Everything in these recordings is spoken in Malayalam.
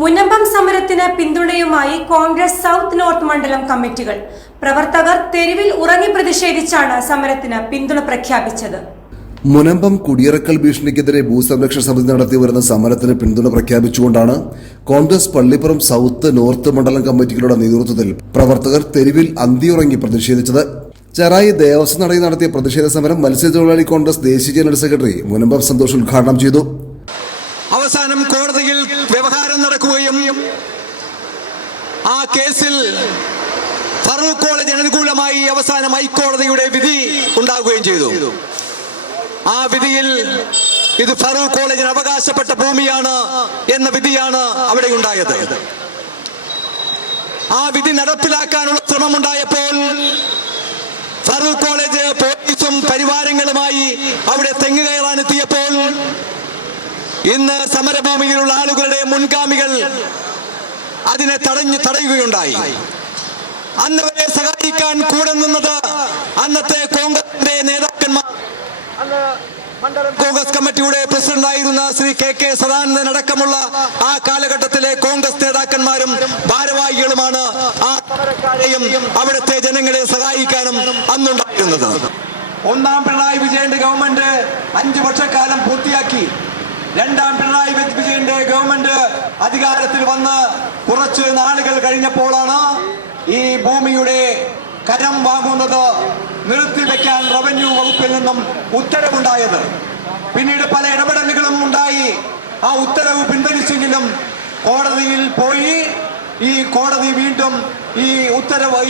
മുനമ്പം സമരത്തിന് പിന്തുണയുമായി കോൺഗ്രസ് സൗത്ത് നോർത്ത് മണ്ഡലം കമ്മിറ്റികൾ. പ്രവർത്തകർ തെരുവിൽ ഉറങ്ങി പ്രതിഷേധിച്ചാണ് സമരത്തിന് പിന്തുണ പ്രഖ്യാപിച്ചത്. മുനമ്പം കുടിയിറക്കൽ ഭീഷണിക്കെതിരെ ഭൂസംരക്ഷണ സമിതി നടത്തി വരുന്ന സമരത്തിന് പിന്തുണ പ്രഖ്യാപിച്ചുകൊണ്ടാണ് കോൺഗ്രസ് പള്ളിപ്പുറം സൗത്ത് നോർത്ത് മണ്ഡലം കമ്മിറ്റികളുടെ നേതൃത്വത്തിൽ പ്രവർത്തകർ തെരുവിൽ അന്തിയുറങ്ങി പ്രതിഷേധിച്ചത്. ചെറായി ദേവസ്വം നടയിൽ നടത്തിയ പ്രതിഷേധ സമരം മത്സ്യത്തൊഴിലാളി കോൺഗ്രസ് ദേശീയ ജനറൽ സെക്രട്ടറി മുനമ്പം സന്തോഷ് ഉദ്ഘാടനം ചെയ്തു. അവസാനം കോടതിയിൽ വ്യവഹാരം നടക്കുകയും ആ കേസിൽ ഫറൂഖ് കോളേജ് അനുകൂലമായി അവസാനം ഹൈക്കോടതിയുടെ വിധി ഉണ്ടാകുകയും ചെയ്തു. ആ വിധിയിൽ ഇത് ഫറൂഖ് കോളേജിന് അവകാശപ്പെട്ട ഭൂമിയാണ് എന്ന വിധിയാണ് അവിടെ ഉണ്ടായത്. ആ വിധി നടപ്പിലാക്കാനുള്ള ശ്രമമുണ്ടായപ്പോൾ ഫറൂഖ് കോളേജ് പോലീസും പരിവാരങ്ങളുമായി അവിടെ തെങ്ങ് കയറാനെത്തിയപ്പോൾ ഇന്ന് സമരഭൂമിയിലുള്ള ആളുകളുടെ മുൻഗാമികൾ അതിനെ തടയുകയുണ്ടായി. അന്ന് വരെ സഹായിക്കാൻ കൂടെ നിന്നത് അന്നത്തെ കോൺഗ്രസിന്റെ നേതാക്കന്മാർ, കോൺഗ്രസ് കമ്മിറ്റിയുടെ പ്രസിഡന്റായിരുന്ന ശ്രീ കെ സദാനന്ദൻ അടക്കമുള്ള ആ കാലഘട്ടത്തിലെ കോൺഗ്രസ് നേതാക്കന്മാരും ഭാരവാഹികളുമാണ്. ആ സമരക്കാരെയും അവിടുത്തെ ജനങ്ങളെ സഹായിക്കാനും അന്നുണ്ടായിരുന്നത്. ഒന്നാം പിണറായി വിജയന്റെ ഗവൺമെന്റ് 5 വർഷക്കാലം പൂർത്തിയാക്കി. രണ്ടാം പിണറായി വിജയന്റെ ഗവൺമെന്റ് അധികാരത്തിൽ വന്ന് കുറച്ച് നാളുകൾ കഴിഞ്ഞപ്പോഴാണ് ഈ ഭൂമിയുടെ കരം വാങ്ങുന്നത് നിർത്തിവെക്കാൻ റവന്യൂ വകുപ്പിൽ നിന്നും ഉത്തരവുണ്ടായത്. പിന്നീട് പല ഇടപെടലുകളും ഉണ്ടായി. ആ ഉത്തരവ് പിൻവലിച്ചെങ്കിലും കോടതിയിൽ പോയി ഈ കോടതി വീണ്ടും ഈ ഉത്തരവ്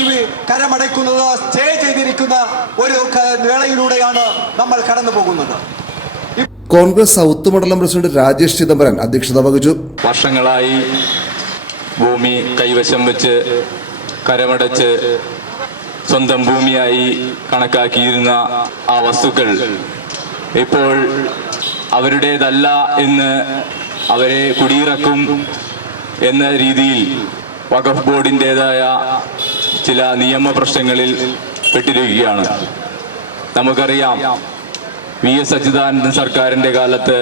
കരമടയ്ക്കുന്നത് സ്റ്റേ ചെയ്തിരിക്കുന്ന ഒരു വേളയിലൂടെയാണ് നമ്മൾ കടന്നു പോകുന്നത്. കോൺഗ്രസ് സൗത്ത് മണ്ഡലം പ്രസിഡന്റ് രാജേഷ് ചിദംബരൻ അധ്യക്ഷത വഹിച്ചു. വർഷങ്ങളായി ഭൂമി കൈവശം വെച്ച് കരമടച്ച് സ്വന്തം ഭൂമിയായി കണക്കാക്കിയിരുന്ന ആ വസ്തുക്കൾ ഇപ്പോൾ അവരുടേതല്ല എന്ന് അവരെ കുടിയിറക്കും എന്ന രീതിയിൽ വഖഫ് ബോർഡിൻ്റെതായ ചില നിയമപ്രശ്നങ്ങളിൽ പെട്ടിരിക്കുകയാണ്. നമുക്കറിയാം, VS അച്യുതാനന്ദൻ സർക്കാരിൻ്റെ കാലത്ത്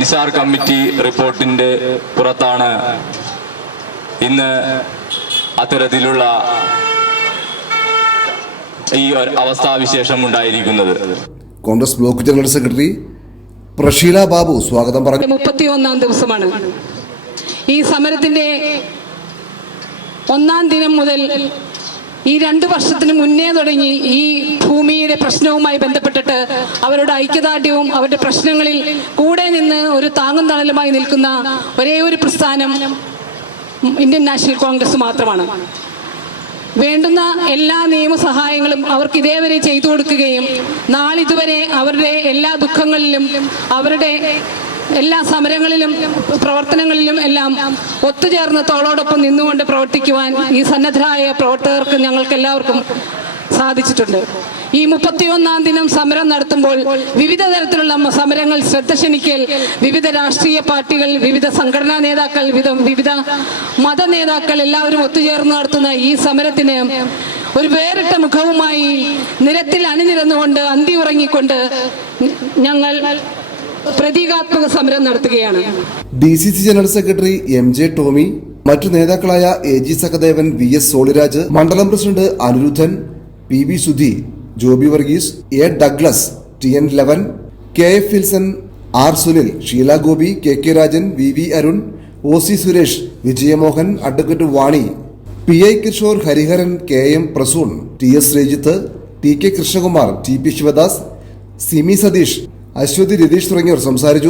നിസാർ കമ്മിറ്റി റിപ്പോർട്ടിൻ്റെ പുറത്താണ് ഇന്ന് അത്തരത്തിലുള്ള ഈ അവസ്ഥാവിശേഷം ഉണ്ടായിരിക്കുന്നത്. Congress block general secretary Prasheela Babu സ്വാഗതം പറഞ്ഞു. 31-ാം ദിവസമാണ്. ഈ സമരത്തിന്റെ 1-ാം ദിനം മുതൽ ഈ 2 വർഷത്തിന് മുന്നേ തുടങ്ങി ഈ ഭൂമിയുടെ പ്രശ്നവുമായി ബന്ധപ്പെട്ടിട്ട് അവരുടെ ഐക്യദാർഢ്യവും അവരുടെ പ്രശ്നങ്ങളിൽ കൂടെ നിന്ന് ഒരു താങ്ങും തണലുമായി നിൽക്കുന്ന ഒരേ ഒരു പ്രസ്ഥാനം ഇന്ത്യൻ നാഷണൽ കോൺഗ്രസ് മാത്രമാണ്. വേണ്ടുന്ന എല്ലാ നിയമസഹായങ്ങളും അവർക്ക് ഇതേവരെ ചെയ്തു കൊടുക്കുകയും നാളിതുവരെ അവരുടെ എല്ലാ ദുഃഖങ്ങളിലും അവരുടെ എല്ലാ സമരങ്ങളിലും പ്രവർത്തനങ്ങളിലും എല്ലാം ഒത്തുചേർന്ന് തോളോടൊപ്പം നിന്നുകൊണ്ട് പ്രവർത്തിക്കുവാൻ ഈ സന്നദ്ധരായ പ്രവർത്തകർക്ക് ഞങ്ങൾക്ക് എല്ലാവർക്കും സാധിച്ചിട്ടുണ്ട്. ഈ 31-ാം ദിനം സമരം നടത്തുമ്പോൾ വിവിധ തരത്തിലുള്ള സമരങ്ങൾ ശ്രദ്ധ ക്ഷണിക്കൽ, വിവിധ രാഷ്ട്രീയ പാർട്ടികൾ, വിവിധ സംഘടനാ നേതാക്കൾ, വിവിധ മത നേതാക്കൾ എല്ലാവരും ഒത്തുചേർന്ന് നടത്തുന്ന ഈ സമരത്തിന് ഒരു വേറിട്ട മുഖവുമായി നിരത്തിൽ അണിനിരന്നുകൊണ്ട് അന്തി ഉറങ്ങിക്കൊണ്ട് ഞങ്ങൾ പ്രതീകാത്മക സമരം നടത്തുകയാണ്. DCC general secretary MJ Tomy, മറ്റു നേതാക്കളായ AG സഹദേവൻ, VS സോളിരാജ്, മണ്ഡലം president Anirudhan, PB Sudhi, Joby Varghese, A Douglas, TN Lavan, KF Wilson, R Sunil, Sheela Gopi, KK Rajan, VV Arun, OC Suresh, Vijayamohan, advocate Vani, PI Kishore, Hariharan, KM Prasoon, TS Sreejith, TK Krishnakumar, TP Sivadas, Simi Satheesh, Aswathy Ratheesh തുടങ്ങിയവർ സംസാരിച്ചു.